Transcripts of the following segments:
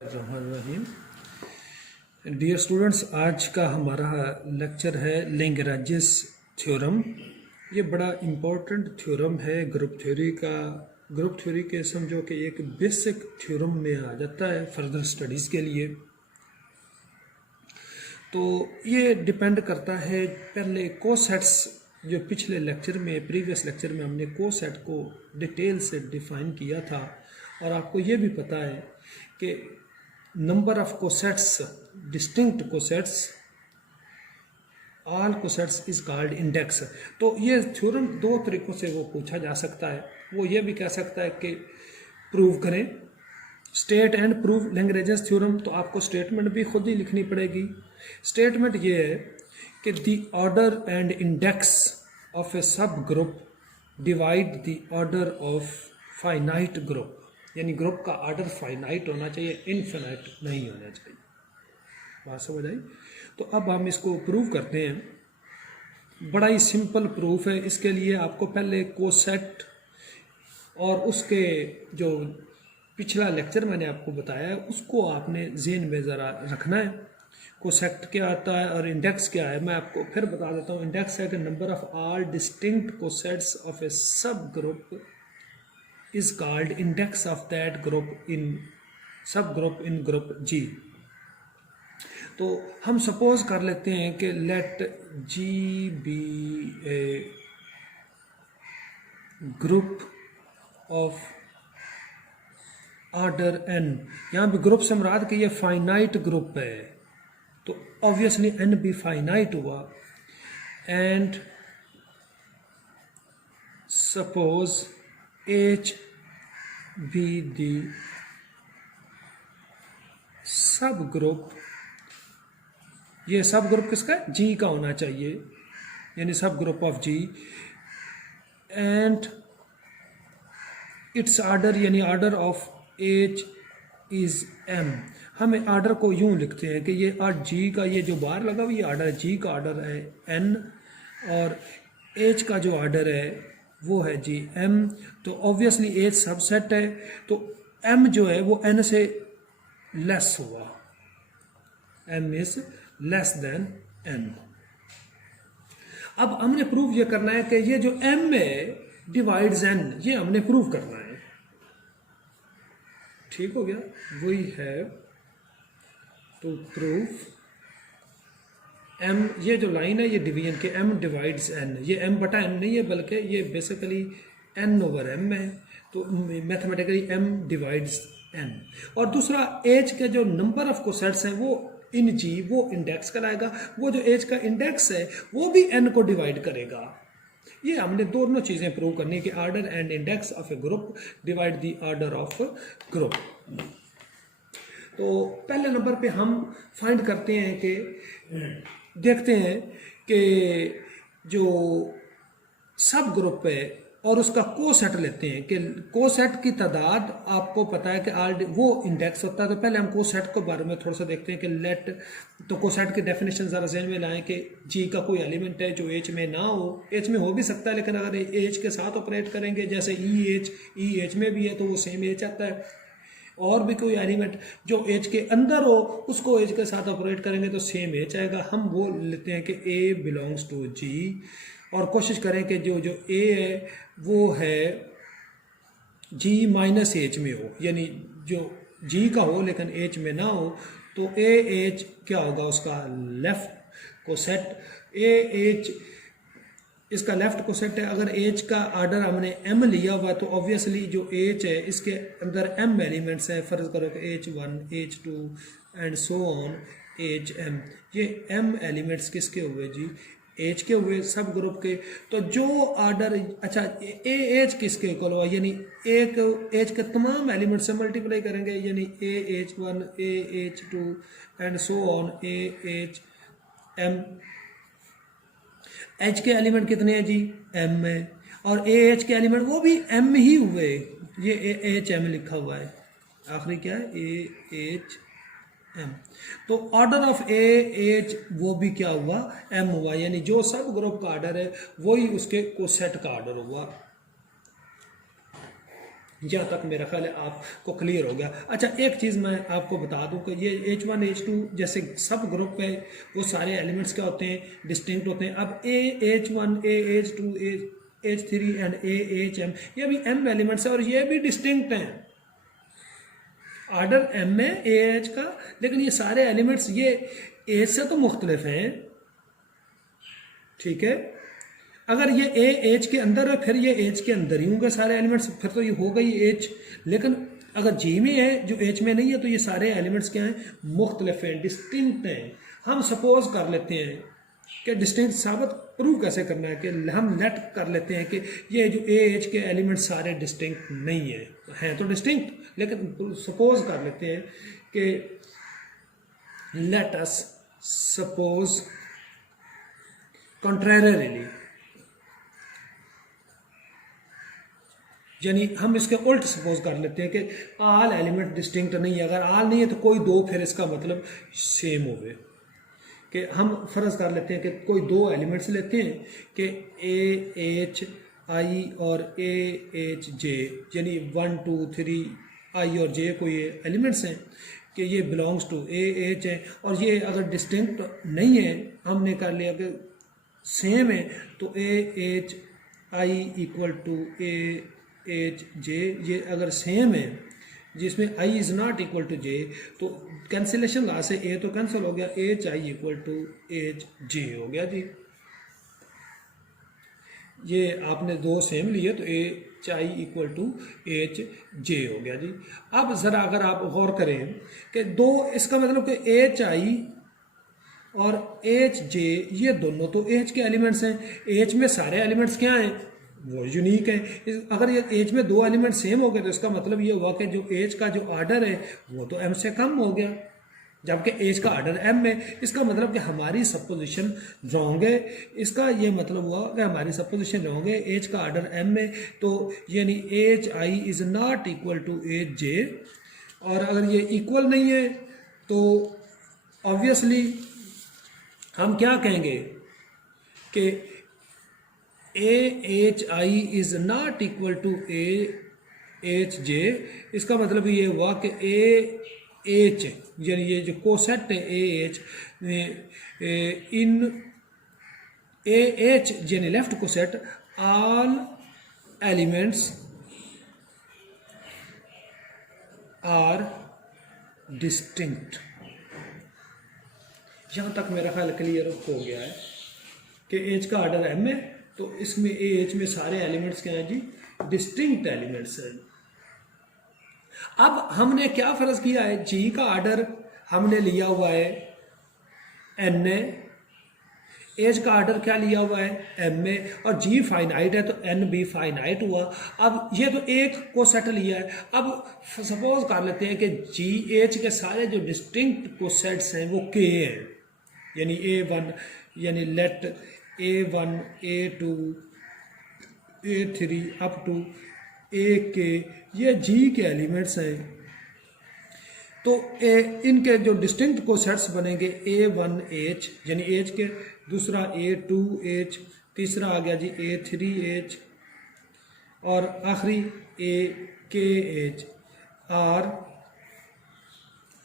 रहीम। Dear students, आज का हमारा लेक्चर है लैग्रेंजेस थ्योरम। ये बड़ा इम्पोर्टेंट थ्योरम है ग्रुप थ्योरी का। ग्रुप थ्योरी के समझो कि एक बेसिक थ्योरम में आ जाता है फर्दर स्टडीज़ के लिए। तो ये डिपेंड करता है पहले कोसेट्स, जो पिछले लेक्चर में प्रीवियस लेक्चर में हमने कोसेट को डिटेल से डिफाइन किया था, और आपको ये भी पता है कि number of cosets, distinct cosets, all cosets is called index. तो ये थ्योरम दो तरीकों से वो पूछा जा सकता है। वो ये भी कह सकता है कि प्रूव करें, state and prove Lagrange's theorem. तो आपको स्टेटमेंट भी खुद ही लिखनी पड़ेगी। स्टेटमेंट ये है कि the order and index of a subgroup divide the order of finite group, यानी ग्रुप का ऑर्डर फाइनाइट होना चाहिए, इनफिनाइट नहीं होना चाहिए। बात समझ आई? तो अब हम इसको प्रूव करते हैं। बड़ा ही सिंपल प्रूफ है। इसके लिए आपको पहले कोसेट और उसके जो पिछला लेक्चर मैंने आपको बताया है उसको आपने ज़हन में ज़रा रखना है। कोसेट क्या आता है और इंडेक्स क्या है मैं आपको फिर बता देता हूँ। इंडेक्स है कि number of all distinct cosets of a subgroup is called index of that group in subgroup in group G। तो हम सपोज कर लेते हैं कि let G be a group of order n। यहाँ भी ग्रुप से मुराद कि ये फाइनाइट ग्रुप है, तो ऑब्वियसली n भी फाइनाइट हुआ। And suppose H be the सब ग्रुप। ये सब ग्रुप किसका है? G का होना चाहिए, यानी subgroup of G। And its order यानी order of H is M। हम ऑर्डर को यूं लिखते हैं कि ये G का ये जो बाहर लगा हुआ ये ऑर्डर G का ऑर्डर है N, और H का जो ऑर्डर है वो है जी M। तो ऑब्वियसली H सबसेट है, तो M जो है वो N से लेस हुआ, M is less than N। अब हमने प्रूव ये करना है कि ये जो M है डिवाइड्स N, ये हमने प्रूव करना है। ठीक हो गया? We have to prove M, ये जो लाइन है ये डिवीजन के M डिवाइड्स N। ये M बटा N नहीं है बल्कि ये बेसिकली N ओवर M है, तो मैथमेटिकली M डिवाइड्स N। और दूसरा H के जो नंबर ऑफ कोसेट्स हैं वो इन G वो इंडेक्स कराएगा, वो जो H का इंडेक्स है वो भी N को डिवाइड करेगा। ये हमने दोनों चीज़ें प्रूव करनी कि order and index of A group divide the order of group. तो पहले नंबर पे हम फाइंड करते हैं कि देखते हैं कि जो सब ग्रुप है और उसका कोसेट लेते हैं कि कोसेट की तादाद आपको पता है कि वो इंडेक्स होता है। तो पहले हम कोसेट के बारे में थोड़ा सा देखते हैं कि लेट, तो कोसेट की डेफिनेशन ज़रा ज़हन में लाएं कि जी का कोई एलिमेंट है जो H में ना हो। H में हो भी सकता है, लेकिन अगर H के साथ ऑपरेट करेंगे जैसे H में भी है तो वो सेम H आता है। और भी कोई एलिमेंट जो H के अंदर हो उसको H के साथ ऑपरेट करेंगे तो सेम H आएगा। हम वो लेते हैं कि A बिलोंग्स टू G, और कोशिश करें कि जो A है वो है G माइनस H में हो, यानी जो G का हो लेकिन H में ना हो। तो AH क्या होगा? उसका लेफ्ट कोसेट AH इसका लेफ्ट कोसेट है। अगर H का ऑर्डर हमने M लिया हुआ तो ऑब्वियसली जो H है इसके अंदर M एलिमेंट्स हैं। फर्ज करो कि H1 H2 and so on HM। ये M एलिमेंट्स किसके हुए जी? H के हुए सब ग्रुप के। तो जो ऑर्डर, अच्छा AH किसके इक्वल हुआ? यानी एक H के तमाम एलिमेंट से मल्टीप्लाई करेंगे, यानी AH1 AH2 and so on AHM। H के एलिमेंट कितने हैं जी? M है, और AH के एलिमेंट वो भी M ही हुए, ये AHM लिखा हुआ है। आखिरी क्या है? AHM। तो ऑर्डर ऑफ AH वो भी क्या हुआ? M हुआ, यानी जो सब ग्रुप का ऑर्डर है वही उसके कोसेट का ऑर्डर हुआ। जहाँ तक मेरा ख्याल है आपको क्लियर हो गया। अच्छा, एक चीज़ मैं आपको बता दूं कि ये H1 H2 जैसे सब ग्रुप है, वो सारे एलिमेंट्स क्या होते हैं, डिस्टिंक्ट होते हैं। अब AH1 AH2 AH3 and AHM ये भी M एलिमेंट्स है और ये भी डिस्टिंक्ट हैं। आर्डर M है AH का, लेकिन ये सारे एलिमेंट्स ये H से तो मुख्तलिफ हैं, ठीक है। अगर ये ए एच के अंदर है फिर ये एच के अंदर ही होंगे सारे एलिमेंट्स, फिर तो ये हो गई एच। लेकिन अगर जी में है जो एच में नहीं है तो ये सारे एलिमेंट्स क्या हैं, मुख्तलिफ हैं, डिस्टिंक्ट हैं। हम सपोज कर लेते हैं कि डिस्टिंक्ट साबित प्रूव कैसे करना है, कि हम लेट कर लेते हैं कि ये जो ए एच के एलिमेंट्स सारे डिस्टिंक्ट नहीं हैं तो डिस्टिंक्ट, लेकिन सपोज कर लेते हैं कि लेट अस सपोज कॉन्ट्रेरियली, यानी हम इसके उल्ट सपोज कर लेते हैं कि आल एलिमेंट डिस्टिंक्ट नहीं है। अगर आल नहीं है तो कोई दो, फिर इसका मतलब सेम हो गए। कि हम फर्ज कर लेते हैं कि कोई दो एलिमेंट्स लेते हैं कि ए एच आई और ए एच जे, यानी 1 2 3 आई और जे कोई एलिमेंट्स हैं कि ये बिलोंग्स टू ए एच है। और ये अगर डिस्टिंक्ट नहीं है, हमने कर लिया कि सेम है, तो A H I equal to A H J, ये अगर सेम है जिसमें I is not equal to J, तो कैंसिलेशन ला से ए तो कैंसिल हो गया, H I equal to H J हो गया जी। ये आपने दो सेम लिए तो H I equal to H J हो गया जी। अब ज़रा अगर आप गौर करें कि दो, इसका मतलब कि एच आई और एच जे ये दोनों तो एच के एलिमेंट्स हैं। एच में सारे एलिमेंट्स क्या हैं, वो यूनिक है। अगर ये एज में दो एलिमेंट सेम हो गए तो इसका मतलब ये हुआ कि जो एज का जो आर्डर है वो तो एम से कम हो गया, जबकि एज का आर्डर एम है। इसका मतलब कि हमारी सपोजिशन रॉन्ग है। इसका ये मतलब हुआ कि हमारी सपोजिशन रॉन्ग है, एज का आर्डर एम है, तो यानी H I is not equal to H J. और अगर ये इक्वल नहीं है तो ऑब्वियसली हम क्या कहेंगे कि A H I is not equal to A H J. इसका मतलब ये हुआ कि ए एच यानी ये जो कोसेट है A H in A H यानी left coset all elements are distinct. यहाँ तक मेरा ख्याल क्लियर हो गया है कि एच का आर्डर एम है, तो इसमें ए एच में सारे एलिमेंट्स क्या हैं जी, डिस्टिंक्ट एलिमेंट्स हैं। अब हमने क्या फर्ज किया है, जी का आर्डर हमने लिया हुआ है एन ए, एज का आर्डर क्या लिया हुआ है एम ए, और जी फाइनाइट है तो एन भी फाइनाइट हुआ। अब ये तो एक को सेट लिया है। अब सपोज कर लेते हैं कि जी एच के सारे जो डिस्टिंक्ट को सेट्स हैं वो के हैं, यानी ए वन, यानी let A1 A2 A3 up to A K, ये जी के एलिमेंट्स हैं। तो इनके जो डिस्टिंक्ट को सेट्स बनेंगे A1H यानी H के, दूसरा A2H, तीसरा आ गया जी A3H और आखिरी AKH। और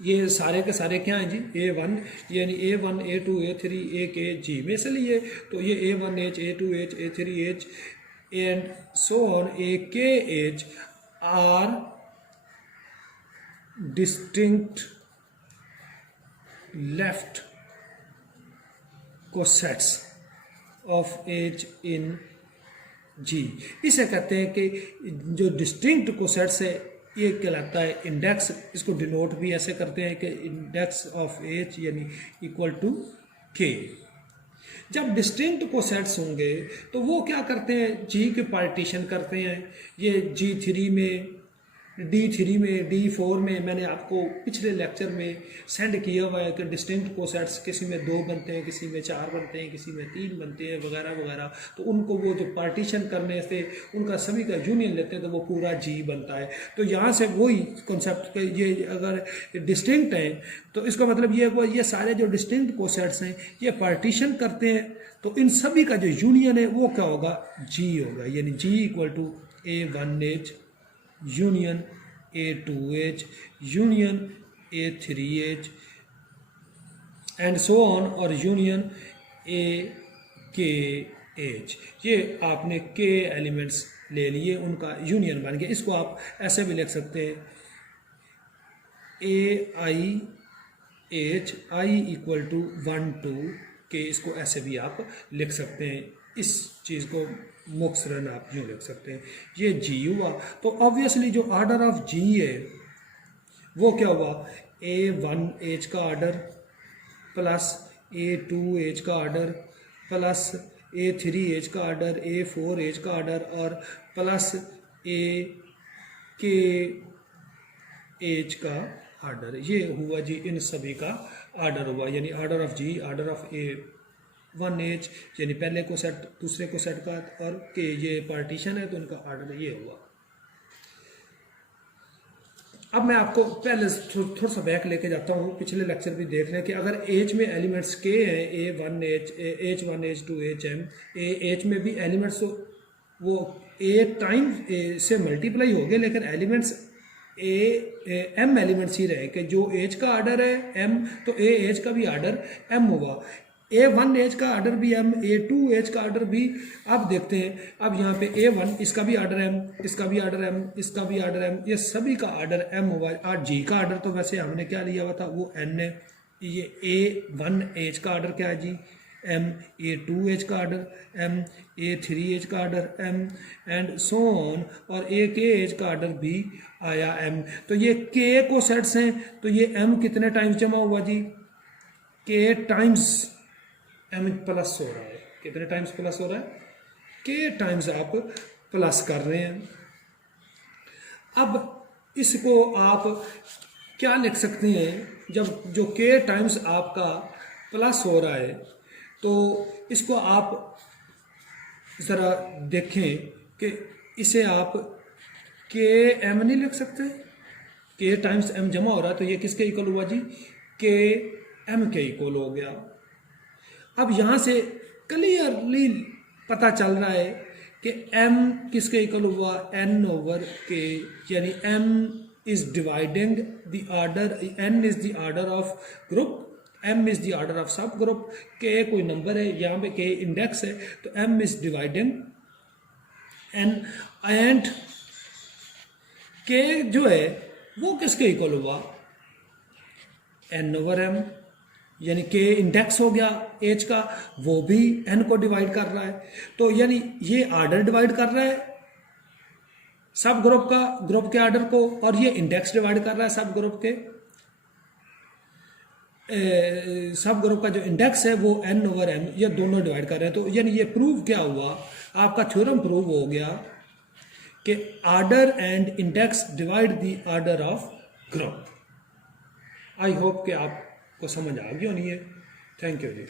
ये सारे के सारे क्या हैं जी A1, यानी A1 A2 A3 AK G में से लिए, तो ये A1H A2H A3H and so on AKH are distinct left cosets of H in G। इसे कहते हैं कि जो डिस्टिंक्ट कोसेट्स है ये कहलाता है इंडेक्स। इसको डिनोट भी ऐसे करते हैं कि इंडेक्स ऑफ एच यानी इक्वल टू के। जब डिस्टिंक्ट को सेट्स होंगे तो वो क्या करते हैं, जी के पार्टीशन करते हैं। ये G3 में, D3 में, D4 में मैंने आपको पिछले लेक्चर में सेंड किया हुआ है कि डिस्टिंक्ट को सेट्स किसी में 2 बनते हैं, किसी में 4 बनते हैं, किसी में 3 बनते हैं, वगैरह वगैरह। तो उनको वो जो पार्टीशन करने से उनका सभी का यूनियन लेते हैं तो वो पूरा जी बनता है। तो यहाँ से वही कॉन्सेप्ट, ये अगर डिस्टिंक्ट हैं तो इसका मतलब ये हुआ ये सारे जो डिस्टिंक्ट को सेट्स हैं ये पार्टीशन करते हैं, तो इन सभी का जो यूनियन है वो क्या होगा, जी होगा। यानी G equal to A1H union A2H union A3H and so on और यूनियन AKH। ये आपने K एलिमेंट्स ले लिए, उनका यूनियन बन गया। इसको आप ऐसे भी लिख सकते हैं AIH I equal to 1 to K, इसको ऐसे भी आप लिख सकते हैं। इस चीज़ को मुख्तसरन आप यूँ लिख सकते हैं। ये G हुआ, तो ऑब्वियसली जो आर्डर ऑफ G है वो क्या हुआ, A1H का आर्डर प्लस A2H का आर्डर प्लस A3H का आर्डर, A4H का आर्डर और प्लस AKH का आर्डर। ये हुआ जी इन सभी का आर्डर हुआ, यानी order of G, order of A1H यानी पहले को सेट दूसरे को सेट का, और के ये पार्टीशन है तो इनका आर्डर ये हुआ। अब मैं आपको पहले थोड़ा सा बैक लेके जाता हूँ, पिछले लेक्चर भी देख लें कि अगर H में एलिमेंट्स K हैं, A1H, H1, H2, HM, H में भी एलिमेंट्स तो वो A टाइम से मल्टीप्लाई हो गए, लेकिन एलिमेंट्स M एलिमेंट्स ही रहे कि जो H का आर्डर है M, तो AH का भी आर्डर M होगा, A1H का आर्डर भी M, A2H का आर्डर भी। आप देखते हैं अब यहाँ पे A1 इसका भी आर्डर M, इसका भी आर्डर M, इसका भी आर्डर M, ये सभी का आर्डर M होगा। और G का आर्डर तो वैसे हमने क्या लिया हुआ था, वो N है। ये A1H का आर्डर क्या है जी, M, A2H का आर्डर M, A3H का order M and so on, और AKH का आर्डर भी आया M। तो ये K को सेट्स हैं, तो ये M कितने टाइम्स जमा हुआ जी, K टाइम्स M प्लस हो रहा है। कितने टाइम्स प्लस हो रहा है, K टाइम्स आप प्लस कर रहे हैं। अब इसको आप क्या लिख सकते हैं, जब जो K टाइम्स आपका प्लस हो रहा है तो इसको आप ज़रा देखें कि इसे आप KM नहीं लिख सकते, K टाइम्स M जमा हो रहा है तो ये किसके इक्वल हुआ जी, KM के इक्वल हो गया। अब यहाँ से क्लियरली पता चल रहा है कि M किसके इक्वल हुआ, N ओवर K, यानी M is dividing the order, N is the order of group, M is the order of सब ग्रुप, K कोई नंबर है, यहाँ पे K इंडेक्स है, तो M is dividing N and K जो है वो किसके इक्वल हुआ, N ओवर M, यानी K इंडेक्स हो गया H का, वो भी N को डिवाइड कर रहा है। तो यानी ये आर्डर डिवाइड कर रहा है सब ग्रुप का, ग्रुप के आर्डर को, और ये इंडेक्स डिवाइड कर रहा है सब ग्रुप के, सब ग्रुप का जो इंडेक्स है वो N ओवर M, ये दोनों डिवाइड कर रहे हैं। तो यानी ये प्रूव क्या हुआ, आपका थ्योरम प्रूव हो गया कि order and index divide the order of group. I hope कि आपको समझ आ गई होनी है। Thank you ji.